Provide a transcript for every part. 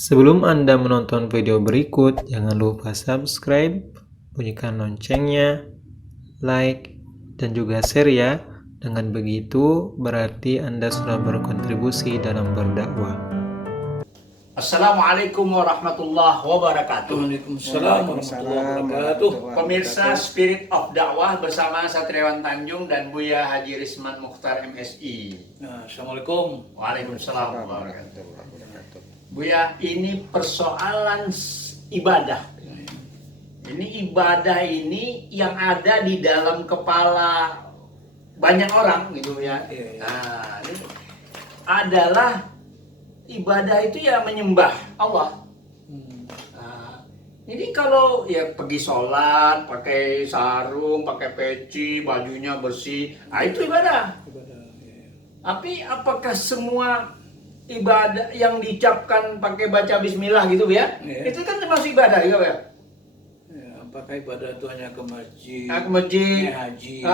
Sebelum Anda menonton video berikut, jangan lupa subscribe, bunyikan loncengnya, like, dan juga share ya. Dengan begitu, berarti Anda sudah berkontribusi dalam berdakwah. Assalamualaikum warahmatullahi wabarakatuh. Waalaikumsalam warahmatullahi wabarakatuh. Pemirsa Spirit of Dakwah bersama Satriawan Tanjung dan Buya Haji Risman Mukhtar MSI. Assalamualaikum. Waalaikumsalam warahmatullahi wabarakatuh. Buya, ini persoalan ibadah. Ini ibadah ini yang ada di dalam kepala banyak orang gitu ya. Nah, ini adalah ibadah itu ya menyembah Allah. Nah, ini kalau ya pergi sholat, pakai sarung, pakai peci, bajunya bersih, nah itu ibadah. Tapi apakah semua ibadah yang diucapkan pakai baca bismillah gitu ya? Itu kan termasuk ibadah juga ya? Apakah ibadah itu hanya ke masjid, Ke masjid, haji,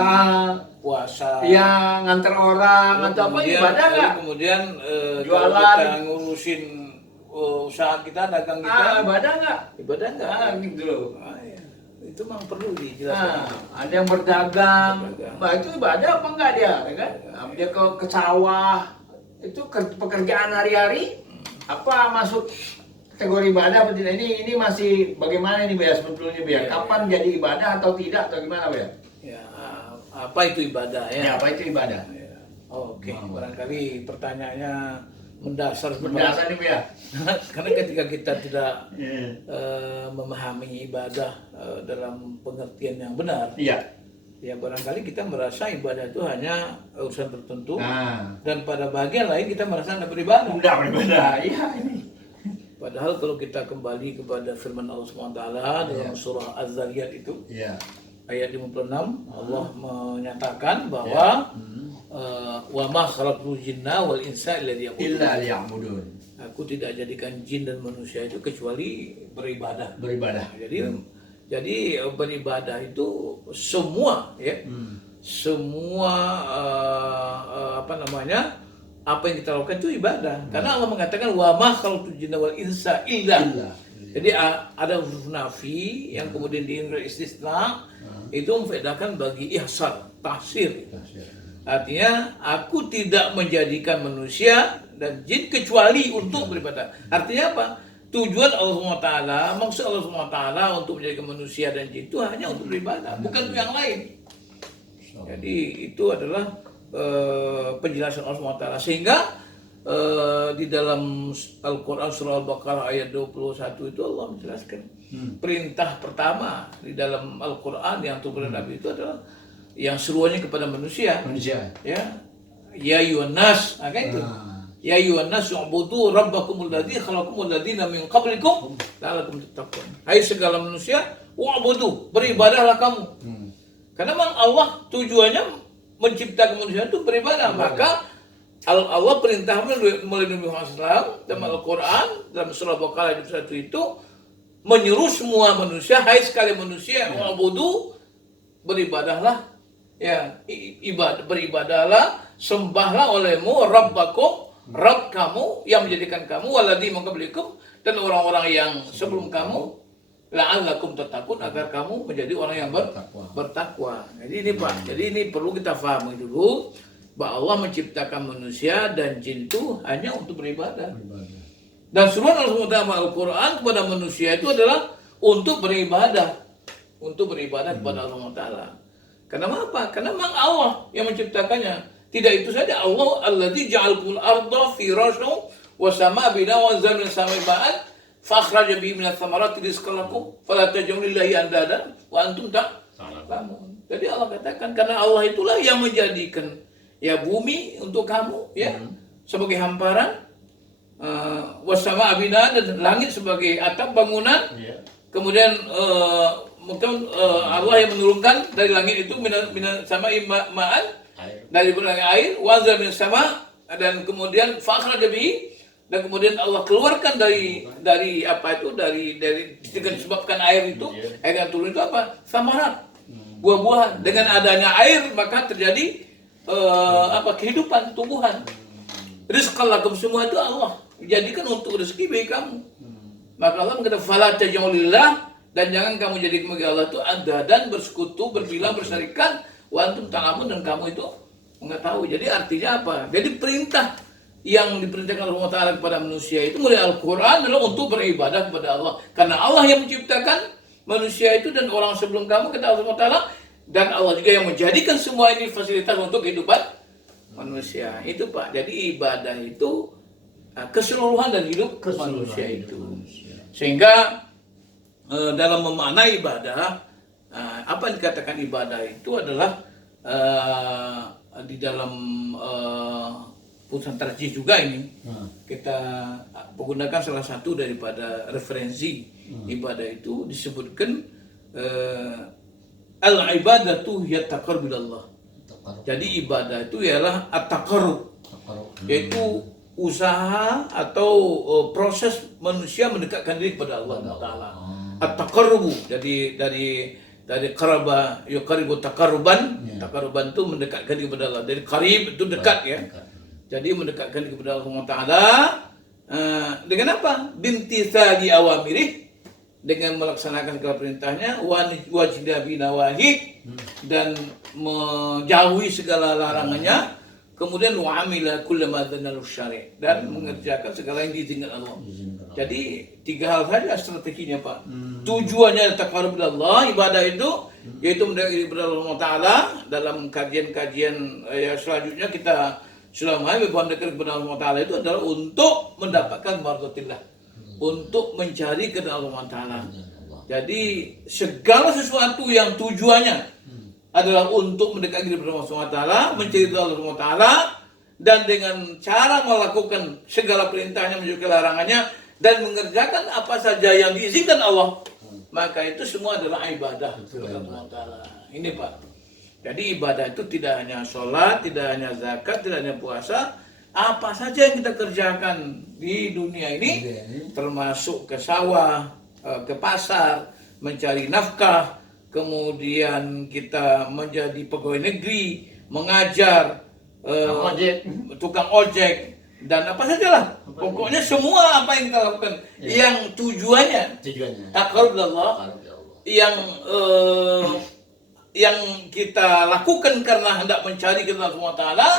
puasa, ya nganter orang atau apa ibadah nggak? Kemudian Jualan. kalau kita ngurusin usaha kita, dagang kita, Ibadah nggak? ibadah enggak? Gitu. Ya. Itu memang perlu dijelaskan. Ada yang berdagang, nah, itu ibadah apa enggak dia? Ya kan? Dia ke sawah, itu pekerjaan hari-hari, apa masuk kategori ibadah apa tidak? Ini masih bagaimana nih Bea sebetulnya Bea? Kapan jadi ibadah atau tidak atau gimana Bea? Ya, apa itu ibadah ya? Ya, apa itu ibadah? Ya. Oke, barangkali pertanyaannya mendasar Penjelasan nih Bea. karena ketika kita tidak memahami ibadah dalam pengertian yang benar, Iya. ya barangkali kita merasa ibadah itu hanya urusan tertentu, Nah, dan pada bagian lain kita merasa tidak beribadah. enggak beribadah. Iya ini. Padahal kalau kita kembali kepada firman Allah SWT dalam surah Az-Zariyat itu Iya. ayat 56, Allah menyatakan bahwa wa ma khalaqtul jinna wal insa illa liya'budun. Illa liya'budun. Aku tidak jadikan jin dan manusia itu kecuali beribadah. Beribadah. Jadi beribadah itu semua ya. Semua apa yang kita lakukan itu ibadah. Karena Allah mengatakan wa ma khalaqtul jinna wal insa illa. Jadi ada huruf nafi yang kemudian diingat istisna, itu membedakan bagi ihsan, tahsir. Artinya aku tidak menjadikan manusia dan jin kecuali untuk beribadah. Artinya apa? Tujuan Allah SWT, maksud Allah SWT untuk menjadikan manusia dan jin itu hanya untuk beribadah, bukan untuk yang lain. Jadi itu adalah penjelasan Allah SWT. Sehingga di dalam Al-Quran surah Al-Baqarah ayat 21 itu Allah menjelaskan perintah pertama di dalam Al-Quran yang turun Nabi itu adalah yang seruannya kepada manusia. Ya ayyuhan nas, kan itu. Ya ayyuhan nas u'budu rabbakumul ladzi khalaqakumul ladzina min qablikum la'allakum tattaqun. Hai segala manusia, u'budu, beribadahlah kamu. Karena memang Allah tujuannya menciptakan manusia itu beribadah. Maka Allah perintah melalui Nabi Muhammad SAW dalam Al-Quran dalam surah Al-Baqarah ayat 1 itu menyuruh semua manusia, hai sekali manusia, u'budu, beribadahlah. Ya, beribadahlah, sembahlah olehmu Rabbakum, Rabb kamu yang menjadikan kamu, waladzi min qablikum, dan orang-orang yang sebelum kamu, la'allakum tattaqun, agar kamu menjadi orang yang bertakwa. Jadi ini Pak, jadi ini perlu kita pahami dulu bahwa Allah menciptakan manusia dan jin itu hanya untuk beribadah. Dan suruhan Allah SWT Al-Quran kepada manusia itu adalah untuk beribadah, kepada Allah SWT. Kenapa apa? Karena memang Allah yang menciptakannya. Tidak itu saja, Allah alladzi ja'alul arda firasyan wa samaa binaa wa anzala minas samaa'i ma'an fa akhraja bihi minats thamarati rizqan lakum fala taj'alu lillahi andadan wa antum ta'lamun. Jadi Allah katakan karena Allah itulah yang menjadikan ya bumi untuk kamu ya sebagai hamparan, wa samaa binaa, dan langit sebagai atap bangunan. Kemudian mungkin Allah yang menurunkan dari langit itu minas samaa'i ma'an, dari air, wazal min sama, dan kemudian fakhraja bihi, dan kemudian Allah keluarkan dari apa itu dari dengan disebabkan air itu, air yang turun itu apa? Samarat, buah-buahan. Dengan adanya air maka terjadi kehidupan, tumbuhan. rizqan lakum, semua itu Allah jadikan untuk rezeki bagi kamu. Maka Allah mengatakan fala taj'alillah, dan jangan kamu jadikan bagi Allah itu ada dan bersekutu, berbilang, bersyarikat, wa antum ta'lamun, dan kamu itu mengetahui. Jadi artinya apa? Jadi perintah yang diperintahkan Allah Ta'ala kepada manusia itu mulai Al-Quran adalah untuk beribadah kepada Allah, karena Allah yang menciptakan manusia itu dan orang sebelum kamu, kata Allah Ta'ala, dan Allah juga yang menjadikan semua ini fasilitas untuk kehidupan manusia. Itu Pak, jadi ibadah itu keseluruhan dan hidup manusia itu. Sehingga dalam memaknai ibadah, apa yang dikatakan ibadah itu adalah di dalam putusan tarjih juga ini kita menggunakan salah satu daripada referensi ibadah itu, disebutkan al-ibadatu hiya taqarrub ilallah. Jadi ibadah itu ialah at-taqarrub, yaitu usaha atau proses manusia mendekatkan diri kepada Allah Taala. At-taqarrubu, jadi dari qaraba yuqarribu taqarruban, taqarruban itu mendekatkan diri kepada Allah. Dari qarib itu dekat ya. Jadi mendekatkan diri kepada Allah Taala dengan apa? Bimtithali awamirih, dengan melaksanakan segala perintahnya, wajnabi nawahi, dan menjauhi segala larangannya, kemudian wa'amila kulla ma dzannahu syari', dan mengerjakan segala yang diizinkan Allah. Jadi 3 hal saja strateginya Pak. Tujuannya taqarrub Allah, ibadah itu yaitu mendekati kepada Allah Taala. Dalam kajian-kajian selanjutnya kita sudah memahami bahwa mendekati kepada Allah Taala itu adalah untuk mendapatkan mardatillah, untuk mencari kepada Allah Taala. Jadi segala sesuatu yang tujuannya adalah untuk mendekati kepada Allah Taala, mencari Allah Taala, dan dengan cara melakukan segala perintahnya, menjauhi larangannya, dan mengerjakan apa saja yang diizinkan Allah, maka itu semua adalah ibadah kepada Allah Taala. Ini Pak. Jadi ibadah itu tidak hanya sholat, tidak hanya zakat, tidak hanya puasa, apa saja yang kita kerjakan di dunia ini, termasuk ke sawah, ke pasar, mencari nafkah, kemudian kita menjadi pegawai negeri, mengajar, tukang ojek, dan apa sajalah. Pokoknya semua apa yang kita lakukan yang tujuannya taqarrub Allah, yang kita lakukan karena hendak mencari kepada Allah Taala,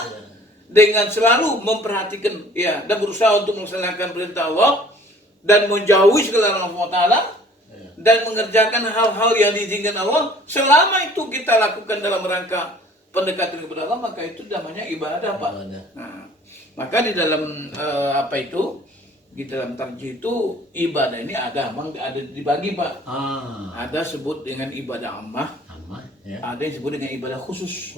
dengan selalu memperhatikan ya dan berusaha untuk melaksanakan perintah Allah dan menjauhi segala larangan Allah Taala, dan mengerjakan hal-hal yang diizinkan Allah. Selama itu kita lakukan dalam rangka pendekatan kepada Allah, maka itu namanya ibadah Pak. Nah, maka di dalam di dalam tarjih itu ibadah ini ada dibagi Pak. Ada sebut dengan ibadah ammah, ada yang sebut dengan ibadah khusus.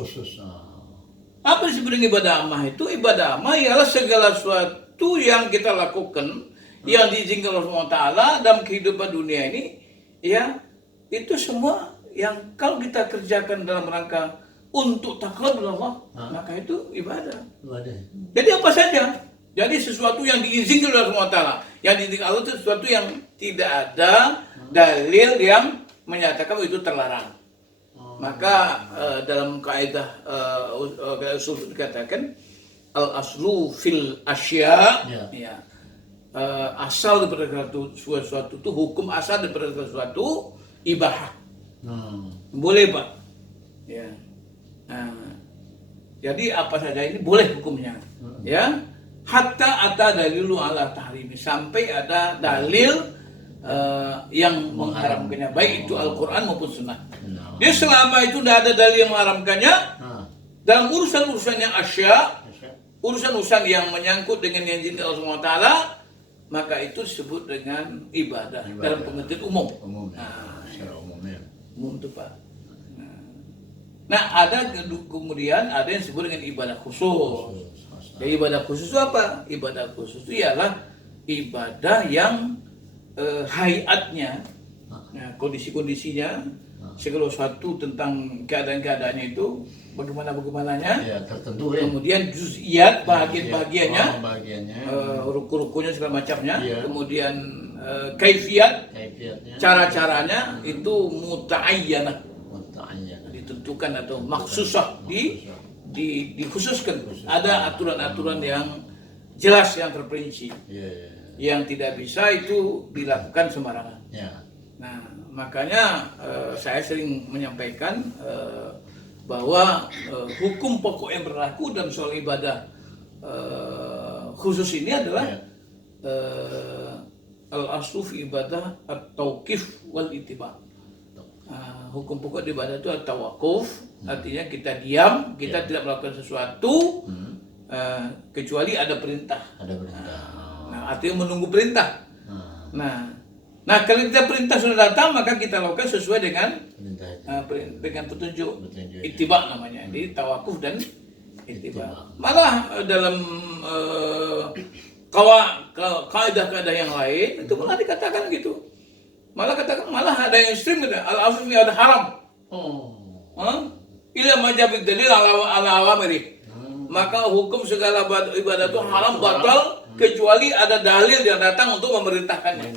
Apa disebut dengan ibadah ammah itu? Ibadah ammah ialah segala sesuatu yang kita lakukan yang diizinkan Allah Taala dalam kehidupan dunia ini, ya itu semua yang kalau kita kerjakan dalam rangka untuk taqarrub Allah, maka itu ibadah. Jadi apa saja? Jadi sesuatu yang diizinkan oleh Allah Taala, yang diizinkan Allah itu sesuatu yang tidak ada dalil yang menyatakan itu terlarang. Maka dalam kaidah usul dikatakan al aslu fil asya, asal daripada sesuatu itu, hukum asal daripada sesuatu ibahah. Boleh Pak. Ya. Jadi apa saja ini boleh hukumnya. Ya. Hatta ata dalilu ala tahrimi, sampai ada dalil yang mengharamkannya, baik itu Al-Quran maupun Sunnah. Dia selama itu tidak ada dalil yang mengharamkannya, dalam urusan-urusan yang asya, urusan-urusan yang menyangkut dengan yang diizinkan Allah Taala, maka itu disebut dengan ibadah dalam pengertian umum. Secara umumnya. Umum itu Pak. Nah, ada kemudian ada yang disebut dengan ibadah khusus. Jadi ibadah khusus itu apa? Ibadah khusus itu ialah ibadah yang hayatnya, kondisi-kondisinya, segala sesuatu tentang keadaan-keadaannya itu bagaimananya, tertentu ya. Kemudian juz'iyat, bagian-bagiannya, ruku-rukunya segala macamnya, kemudian kaifiyat, cara-caranya itu muta'ayyanah, ditentukan atau maksusah, dikhususkan. Ada aturan-aturan yang jelas, yang terperinci. Iya. Yang tidak bisa itu dilakukan sembarangan. Ya. Nah, makanya saya sering menyampaikan bahwa hukum pokok yang berlaku dalam soal ibadah khusus ini adalah al-aslu fi ibadah at-tauqif wal ittiba. Hukum pokok di ibadah itu at-tawakuf, artinya kita diam, kita tidak melakukan sesuatu kecuali ada perintah. Ada perintah. Nah, artinya menunggu perintah. Nah, kalau kita perintah sudah datang, maka kita lakukan sesuai dengan dengan petunjuk. Ittiba namanya. Jadi tawakuf dan ittiba. Malah dalam kaidah-kaidah yang lain itu malah dikatakan gitu. Malah ada yang ekstrim gitu. Al-asli ada haram. Ila majabid dalil ala awamiri. Maka hukum segala ibadah itu haram, batal, kecuali ada dalil yang datang untuk memerintahkannya.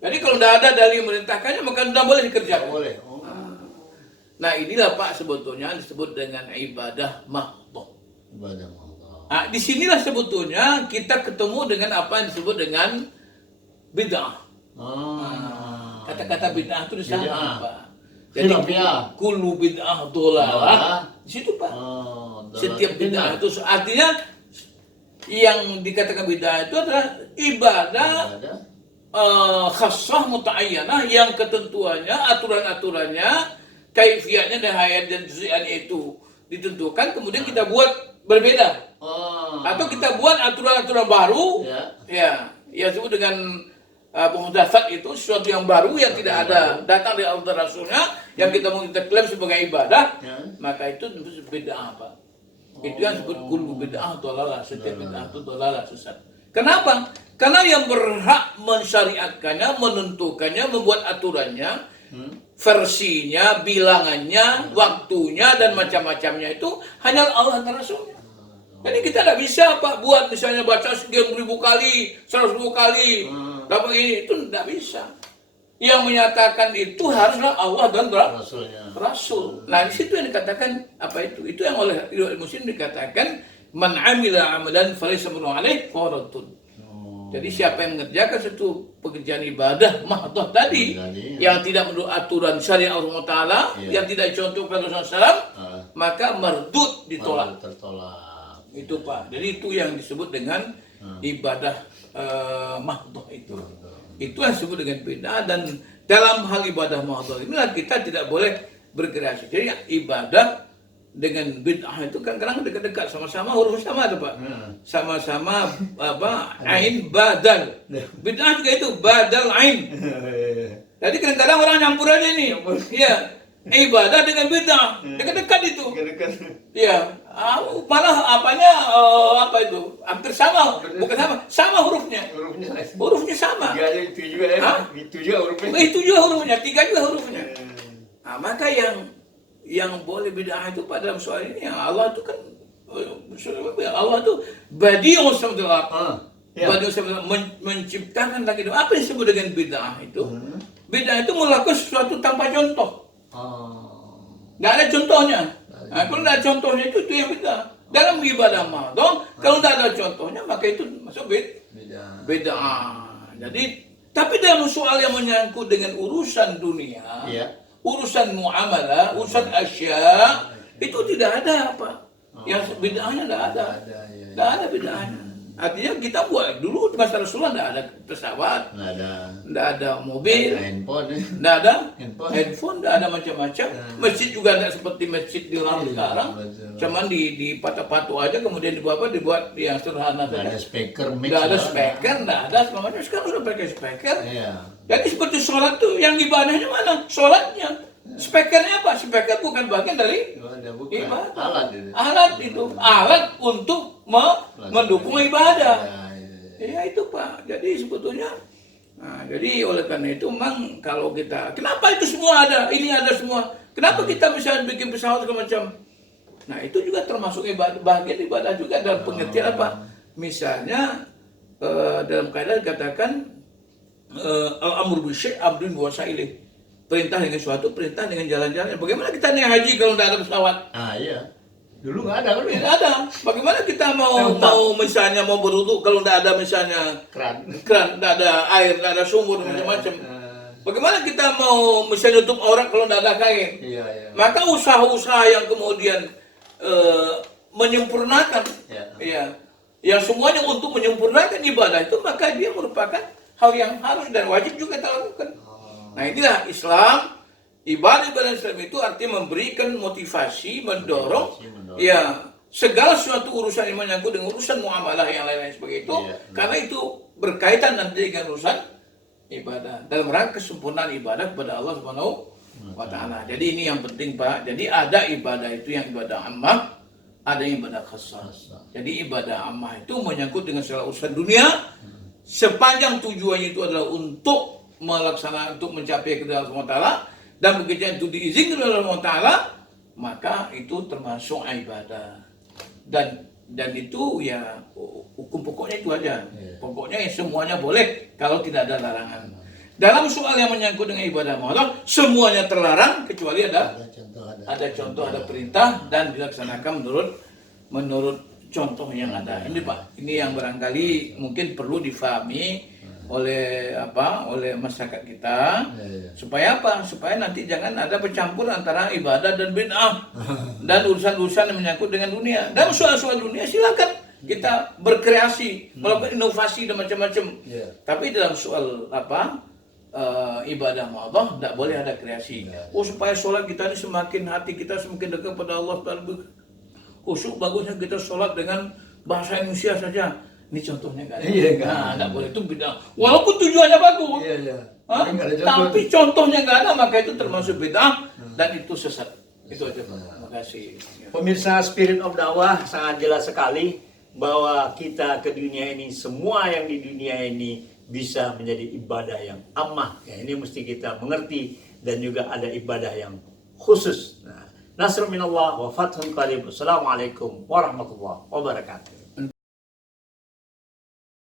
Jadi kalau tidak ada dalil memerintahkannya, maka tidak boleh dikerjakan. Boleh. Nah, inilah Pak sebetulnya disebut dengan ibadah mahdhah. Ibadah Allah. Nah, disinilah sebetulnya kita ketemu dengan apa yang disebut dengan bid'ah. Kata-kata bid'ah itu di sana, Pak. Jadi kullu bid'ah dhalalah. Di situ, Pak. Setiap bid'ah itu artinya yang dikatakan bid'ah itu adalah ibadah khassah muta'ayyanah yang ketentuannya, aturan-aturannya, kaifiatnya dan hayat dan juz'iannya itu ditentukan, kemudian kita buat berbeda. Atau kita buat aturan-aturan baru, ya disebut dengan pemudatsat, itu sesuatu yang baru yang tidak ada datang dari Allah Rasulnya, yang kita mau kita klaim sebagai ibadah, maka itu bid'ah, Pak. Itu yang disebut kullu bid'ah dhalalah, setiap bid'ah itu dhalalah, sesat. Kenapa? Karena yang berhak mensyariatkannya, menentukannya, membuat aturannya, versinya, bilangannya, waktunya, dan macam-macamnya itu hanya Allah dan Rasulnya. Jadi kita tidak bisa, Pak, buat misalnya baca sekian ribu kali, 100.000 kali, dapat ini, itu tidak bisa. Yang menyatakan itu haruslah Allah dan Rasul. Nah, di situ yang dikatakan apa itu? Itu yang oleh Muslim dikatakan man amila amalan falaysa minhu alaihi faradun. Jadi siapa yang mengerjakan satu pekerjaan ibadah mahdhah tadi yang tidak menurut aturan syariat Allah Taala, yang tidak dicontohkan Rasulullah SAW, maka mardud, ditolak. Itu, Pak. Jadi itu yang disebut dengan ibadah mahdhah itu. Itu yang disebut dengan bid'ah, dan dalam hal ibadah mahdhah inilah kita tidak boleh berkreasi. Jadi ibadah dengan bid'ah itu kan kadang dekat-dekat, sama-sama huruf sama tuh, Pak. Sama-sama ain badal. Bid'ah juga itu badal ain. Jadi kadang-kadang orang nyampur aja ini. Iya. Ibadah dengan bid'ah dekat-dekat itu. Iya. Malah apa itu? Hampir sama, bukan sama hurufnya. Hurufnya sama. Itu juga hurufnya. Itu juga hurufnya, 3 juga hurufnya. Nah, maka yang boleh bid'ah itu pada dalam soal ini, yang Allah itu kan Allah itu badi'us samawati. Badi'us samawati, menciptakan lagi. Apa yang disebut dengan bid'ah itu? Bid'ah itu melakukan sesuatu tanpa contoh. Nggak ada contohnya. Nah, kalau nggak ada contohnya itu yang bid'ah. Dalam ibadah mahdhah, kalau nggak ada contohnya maka itu masuk bid'ah. Jadi, tapi dalam soal yang menyangkut dengan urusan dunia, urusan muamalah, urusan asya, itu tidak ada apa. Yang bid'ahnya tidak ada. Tidak ada bid'ahnya. Artinya kita buat dulu di masa Rasulullah tidak ada pesawat, tidak ada mobil, tidak ada handphone, tidak ada macam-macam. Masjid juga tidak seperti masjid di orang sekarang. Cuman di patok-patok aja, kemudian dibuat yang sederhana saja. Tidak ada speaker, tidak ada segala macam. Sekarang sudah pakai speaker. Jadi seperti sholat tuh, yang ibadahnya mana? Sholatnya. Speakernya apa? Speaker bukan bagian dari ibadah. Alat itu. Alat untuk mendukung ibadah. Ya itu, Pak. Jadi sebetulnya, jadi oleh karena itu memang kalau kita, kenapa itu semua ada? Ini ada semua. Kenapa kita misalnya bikin pesawat segala macam? Nah itu juga termasuk ibadah, bagian ibadah juga dalam pengertian apa? Misalnya dalam kaidah dikatakan al-amru bisyai' amrun wa wasailih. Perintah dengan suatu, perintah dengan jalan-jalan. Bagaimana kita naik haji kalau tidak ada pesawat? Dulu nggak ada kan? Tidak ada. Bagaimana kita mau misalnya mau berwudu kalau tidak ada misalnya Keran. tidak ada air, tidak ada sumur macam-macam. Bagaimana kita mau misalnya nutup aurat kalau tidak ada kain? Iya, iya. Maka usaha-usaha yang kemudian menyempurnakan, ya, yang semuanya untuk menyempurnakan ibadah itu, maka dia merupakan hal yang harus dan wajib juga kita lakukan. Nah inilah Islam. Ibadah Islam itu artinya memberikan motivasi, mendorong, ya segala suatu urusan yang menyangkut dengan urusan muamalah yang lain-lain seperti itu, karena itu berkaitan nanti dengan urusan ibadah dalam rangka kesempurnaan ibadah kepada Allah Subhanahu wa Ta'ala. Jadi ini yang penting Pak. Jadi ada ibadah itu yang ibadah ammah, ada yang ibadah khassah. Jadi ibadah ammah itu menyangkut dengan segala urusan dunia, sepanjang tujuannya itu adalah untuk melaksanakan, untuk mencapai kepada Allah Subhanahu wa Ta'ala. Dan begitu itu diizinkan oleh Allah Ta'ala, maka itu termasuk ibadah. Dan itu ya hukum pokoknya itu aja. Pokoknya ya semuanya boleh kalau tidak ada larangan. Dalam soal yang menyangkut dengan ibadah Allah, semuanya terlarang kecuali ada contoh, ada perintah dan dilaksanakan menurut contoh yang ada. Ini Pak, ini yang barangkali mungkin perlu difahami oleh masyarakat kita, supaya apa? Supaya nanti jangan ada bercampur antara ibadah dan bid'ah dan urusan-urusan yang menyangkut dengan dunia. Dalam soal-soal dunia silakan kita berkreasi, melakukan inovasi dan macam-macam. Tapi dalam soal ibadah Allah tidak boleh ada kreasi. Supaya sholat kita ini semakin hati kita semakin dekat pada Allah, khusyuk, bagusnya kita sholat dengan bahasa Indonesia saja. Ini contohnya nggak ada. Nggak boleh, itu bid'ah. Walaupun tujuannya bagus, tapi contohnya nggak ada, maka itu termasuk bid'ah dan itu sesat. Itu aja Pak. Terima kasih. Pemirsa Spirit of Dakwah, sangat jelas sekali bahwa kita ke dunia ini, semua yang di dunia ini bisa menjadi ibadah yang ammah. Ya, ini mesti kita mengerti, dan juga ada ibadah yang khusus. Nasrun minallah wa fathun qarib. Assalamualaikum warahmatullahi wabarakatuh.